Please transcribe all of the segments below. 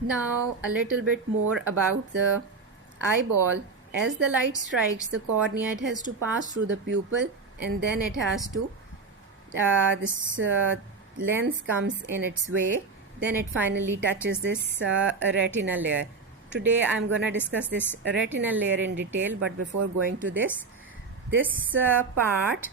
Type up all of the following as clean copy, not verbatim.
Now a little bit more about the eyeball. As the light strikes the cornea, it has to pass through the pupil, and then it has to this lens comes in its way. Then it finally touches this retinal layer. Today I'm going to discuss this retinal layer in detail, but before going to this part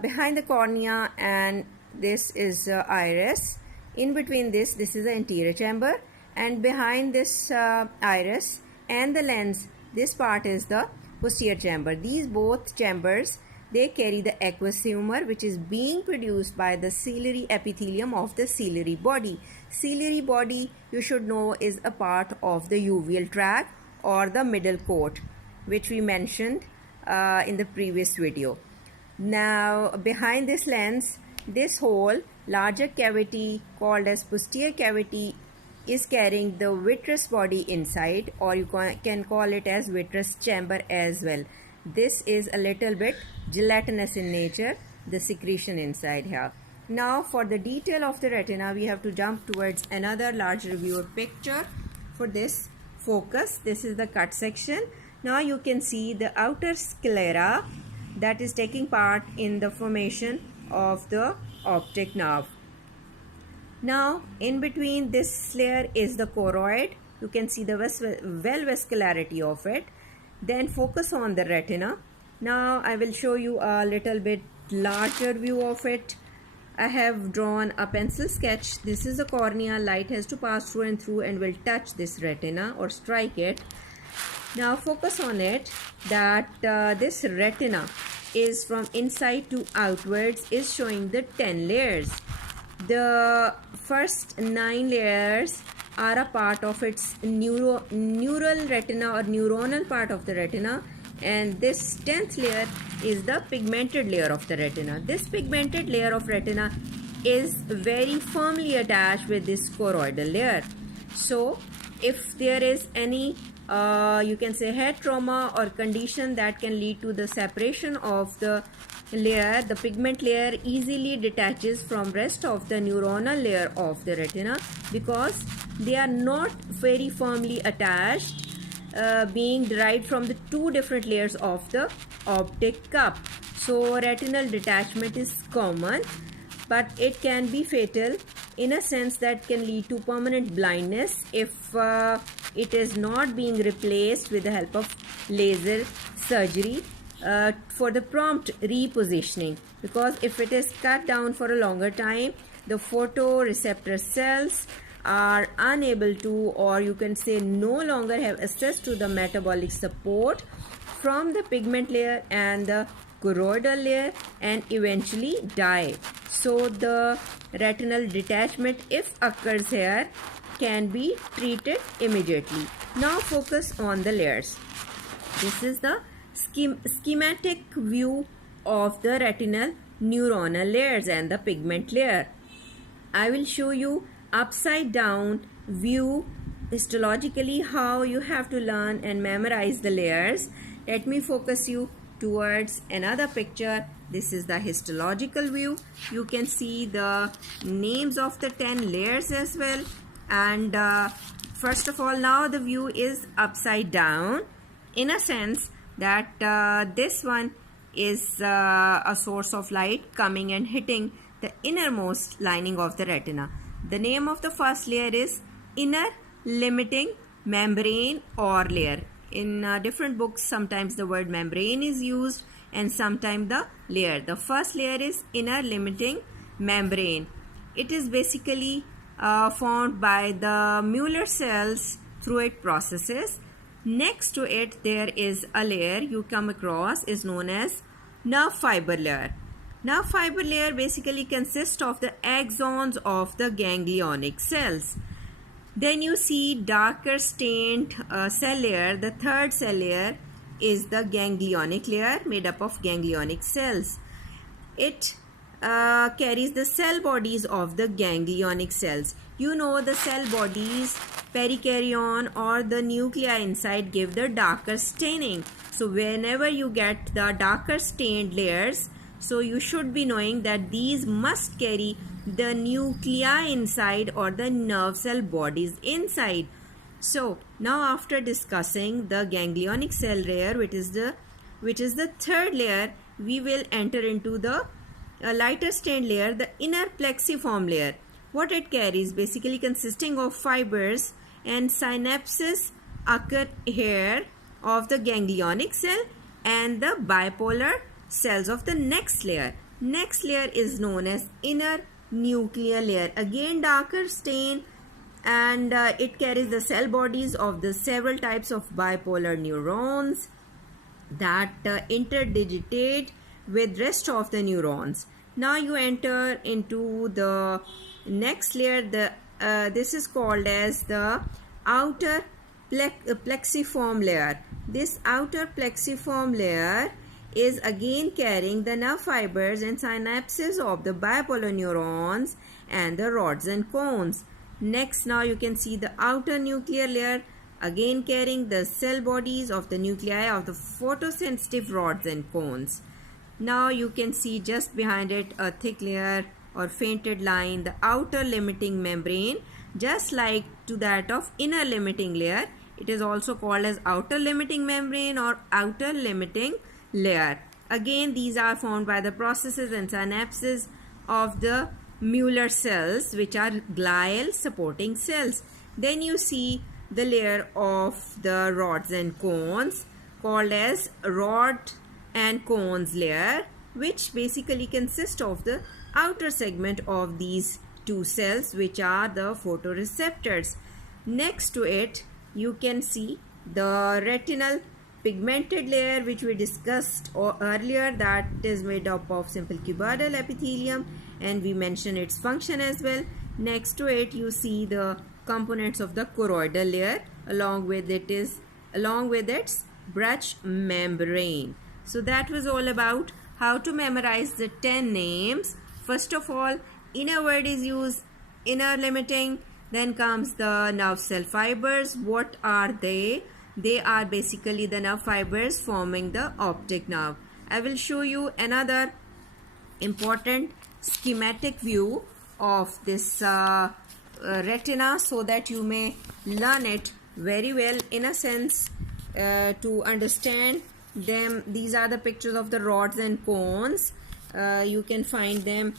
behind the cornea, and this is iris. In between this is the anterior chamber, and behind this iris and the lens, this part is the posterior chamber. These both chambers, they carry the aqueous humor, which is being produced by the ciliary epithelium of the ciliary body. Ciliary body, you should know, is a part of the uveal tract or the middle coat, which we mentioned in the previous video. Now behind this lens, this whole larger cavity called as posterior cavity is carrying the vitreous body inside, or you can call it as vitreous chamber as well. This is a little bit gelatinous in nature, the secretion inside here. Now for the detail of the retina, we have to jump towards another larger view or picture. For this, focus. This is the cut section. Now you can see the outer sclera that is taking part in the formation of the optic nerve. Now in between this layer is the choroid. You can see the well vascularity of it. Then focus on the retina. Now I will show you a little bit larger view of it. I have drawn a pencil sketch. This is the cornea. Light has to pass through and will touch this retina or strike it. Now focus on it, that this retina is from inside to outwards, is showing the 10 layers. The first 9 layers are a part of its neural retina or neuronal part of the retina, and this 10th layer is the pigmented layer of the retina. This pigmented layer of retina is very firmly attached with this choroidal layer. So if there is any you can say head trauma or condition that can lead to the separation of the layer, the pigment layer easily detaches from rest of the neuronal layer of the retina, because they are not very firmly attached, being derived from the two different layers of the optic cup. So retinal detachment is common, but it can be fatal in a sense that can lead to permanent blindness if it is not being replaced with the help of laser surgery for the prompt repositioning. Because if it is cut down for a longer time, the photoreceptor cells are unable to, or you can say no longer have access to the metabolic support from the pigment layer and the choroidal layer, and eventually die. So the retinal detachment, if occurs here, can be treated immediately. Now focus on the layers. This is the schematic view of the retinal neuronal layers and the pigment layer. I will show you upside down view histologically how you have to learn and memorize the layers. Let me focus you towards another picture. This is the histological view. You can see the names of the 10 layers as well. And first of all, now the view is upside down, in a sense that this one is a source of light coming and hitting the innermost lining of the retina. The name of the first layer is inner limiting membrane or layer. In different books, sometimes the word membrane is used and sometimes the layer. The first layer is inner limiting membrane. It is basically formed by the Mueller cells through its processes. Next to it, there is a layer you come across is known as nerve fiber layer. Nerve fiber layer basically consists of the axons of the ganglionic cells. Then you see darker stained cell layer. The third cell layer is the ganglionic layer made up of ganglionic cells. It carries the cell bodies of the ganglionic cells. You know the cell bodies, perikaryon or the nuclei inside give the darker staining. So whenever you get the darker stained layers, so you should be knowing that these must carry the nuclei inside or the nerve cell bodies inside. So now after discussing the ganglionic cell layer, which is the third layer, we will enter into the lighter stained layer, the inner plexiform layer. What it carries, basically consisting of fibers and synapses, occur here of the ganglionic cell and the bipolar cells of the next layer. Next layer is known as inner nuclear layer, again darker stain, and it carries the cell bodies of the several types of bipolar neurons that interdigitate with rest of the neurons. Now you enter into the next layer. This is called as the outer plexiform layer. This outer plexiform layer is again carrying the nerve fibers and synapses of the bipolar neurons and the rods and cones. Next, now you can see the outer nuclear layer, again carrying the cell bodies of the nuclei of the photosensitive rods and cones. Now you can see just behind it a thick layer or fainted line, the outer limiting membrane, just like to that of inner limiting layer. It is also called as outer limiting membrane or outer limiting layer. Again, these are formed by the processes and synapses of the Mueller cells, which are glial supporting cells. Then you see the layer of the rods and cones called as rod and cones layer, which basically consists of the outer segment of these two cells, which are the photoreceptors. Next to it, you can see the retinal pigmented layer, which we discussed earlier, that is made up of simple cuboidal epithelium, and we mentioned its function as well. Next to it, you see the components of the choroidal layer along with its Bruch membrane. So that was all about how to memorize the 10 names. First of all, inner word is used, inner limiting. Then comes the nerve cell fibers. What are they? They are basically the nerve fibers forming the optic nerve. I will show you another important schematic view of this retina so that you may learn it very well in a sense to understand them. These are the pictures of the rods and cones. You can find them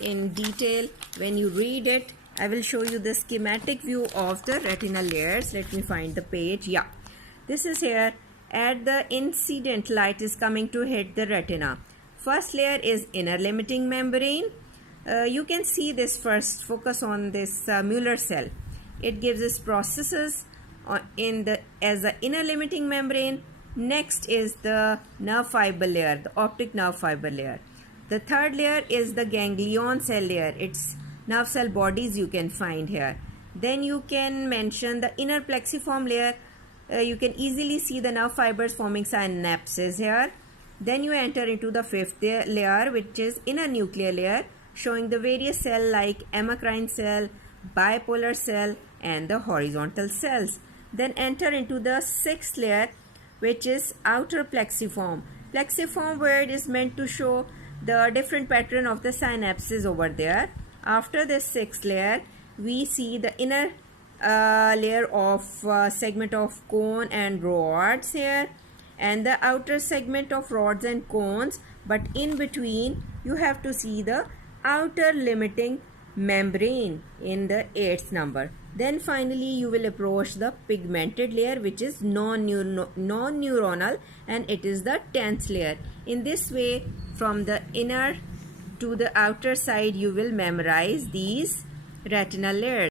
in detail when you read it. I will show you the schematic view of the retinal layers. Let me find the page. Yeah, this is here. At the incident light is coming to hit the retina. First layer is inner limiting membrane. You can see this first. Focus on this Mueller cell. It gives us processes as the inner limiting membrane. Next is the nerve fiber layer, the optic nerve fiber layer. The third layer is the ganglion cell layer. It's nerve cell bodies you can find here. Then you can mention the inner plexiform layer. You can easily see the nerve fibers forming synapses here. Then you enter into the fifth layer, which is inner nuclear layer, showing the various cells like amacrine cell, bipolar cell, and the horizontal cells. Then enter into the sixth layer, which is outer plexiform. Plexiform word is meant to show the different pattern of the synapses over there. After the sixth layer, we see the inner layer of segment of cone and rods here, and the outer segment of rods and cones, but in between you have to see the outer limiting membrane in the 8th number. Then finally you will approach the pigmented layer, which is non-neuronal, and it is the 10th layer. In this way, from the inner to the outer side, you will memorize these retinal layers.